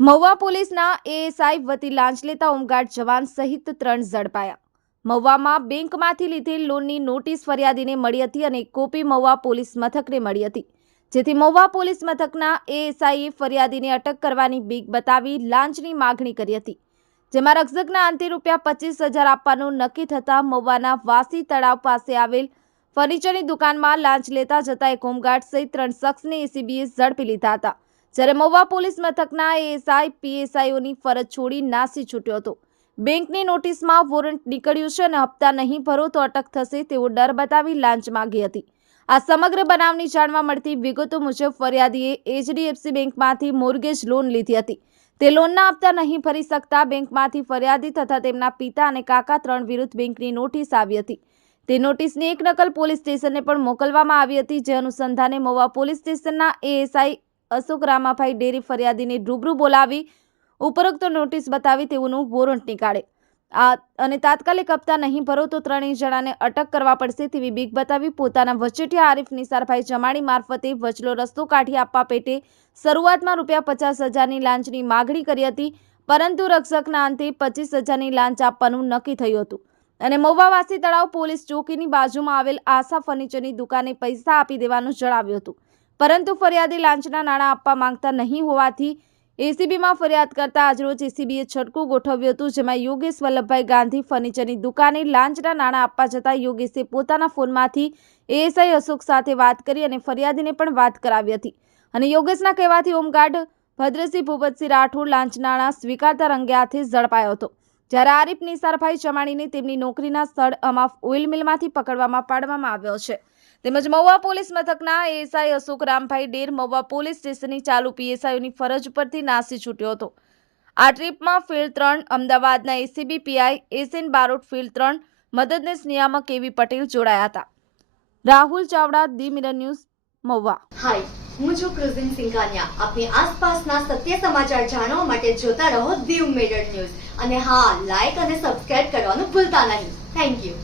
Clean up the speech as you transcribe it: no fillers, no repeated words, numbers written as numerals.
મહુવા પોલીસના એએસઆઈ વતી લાંચ લેતા હોમગાર્ડ જવાન સહિત 3 ઝડપાયા। મહુવામાં બેંકમાંથી લીધેલ લોનની નોટિસ ફરિયાદીને મળી હતી અને એક કોપી મહુવા પોલીસ મથકને મળી હતી, જેથી મહુવા પોલીસ મથકના એએસઆઈએ ફરિયાદીને અટક કરવાની બીક બતાવી લાંચની માગણી કરી હતી, જેમાં રકઝકના અંતે ₹25,000 આપવાનું નક્કી થતાં મહુવાના વાસી તળાવ પાસે આવેલ ફર્નિચરની દુકાનમાં લાંચ લેતા જતા એક હોમગાર્ડ સહિત 3 શખ્સને એસીબીએ ઝડપી લીધા હતા। જ્યારે મહુવા પોલીસ મથકના એએસઆઈ પીએસઆઈઓની ફરજ છોડી નાસી છૂટ્યો હતો। બેંકની નોટિસમાં વોરંટ નીકળ્યું છે અને હપ્તા નહીં ભરો તો અટક થશે તેવો ડર બતાવી લાંચ માંગી હતી। આ સમગ્ર બનાવની જાણવા મળતી વિગતો મુજબ ફરિયાદીએ એચડીએફસી બેંકમાંથી મોર્ગેજ લોન લીધી હતી। તે લોનના હપ્તા નહીં ભરી શકતા બેંકમાંથી ફરિયાદી તથા તેમના પિતા અને કાકા 3 વિરુદ્ધ બેંકની નોટિસ આવી હતી। તે નોટિસની એક નકલ પોલીસ સ્ટેશનને પણ મોકલવામાં આવી હતી, જે અનુસંધાને મહુવા પોલીસ સ્ટેશનના એએસઆઈ અશોક રામાભાઈ ડેરી ફરિયાદીને રૂબરૂ બોલાવી ઉપરોક્ત નોટિસ બતાવી તેઓનું વોરંટ નીકાળે અને તાત્કાલિક હપ્તા નહીં ભરો તો 3 જણાને અટક કરવા પડશે તેવી બીક બતાવી પોતાના વચેટિયા આરીફ નિસારભાઈ જમાણી મારફતે વચલો રસ્તો કાઢી આપવા પેટે શરૂઆતમાં ₹50,000ની લાંચની માગણી કરી હતી, પરંતુ રકઝકના અંતે 25,000ની લાંચ આપવાનું નક્કી થયું હતું અને મહુવા વાસી તળાવ પોલીસ ચોકીની બાજુમાં આવેલ આશા ફર્નિચરની દુકાને પૈસા આપી દેવાનું જણાવ્યું હતું, પરંતુ ફરિયાદી લાંચના નાણાં આપવા માંગતા નહીં હોવાથી એસીબીમાં ફરિયાદ કરતા આજરોજ એસીબીએ છટકું ગોઠવ્યું હતું, જેમાં યોગેશ વલ્લભભાઈ ગાંધી ફર્નિચરની દુકાને લાંચના નાણાં આપવા જતા યોગેશે પોતાના ફોનમાંથી એએસઆઈ અશોક સાથે વાત કરી અને ફરિયાદીને પણ વાત કરાવી હતી અને યોગેશના કહેવાથી હોમગાર્ડ ભદ્રસિંહ ભૂપતસિંહ રાઠોડ લાંચ નાણાં સ્વીકારતા રંગે હાથે ઝડપાયો હતો। જ્યારે આરીફ નિસારભાઈ જમાણીને તેમની નોકરીના સ્થળ અમાફ ઓઇલ મિલમાંથી પકડવામાં પાડવામાં આવ્યો છે। તેમજ મહુવા પોલીસ મથકના એએસઆઈ અશોક રામભાઈ ડેર મહુવા પોલીસ સ્ટેશનની ચાલુ પીએસઆઈઓની ફરજ પરથી નાસી છૂટ્યો હતો। આ ટ્રીપમાં ફિલ્ડ 3 અમદાવાદના ACB PI SN Barot, field 3 મદદનીશ નિયામક એવી પટેલ જોડાયા હતા। Rahul Chavda, the Mirror News, Mahuva. Hi, હું છું ક્રુઝિન સિંઘાનિયા। આપની આસપાસના સત્ય સમાચાર જાણવા માટે જોતા રહો ધી મિરર ન્યૂઝ અને હા, લાઈક અને સબસ્ક્રાઇબ કરવાનું ભૂલતા નહીં। Thank you.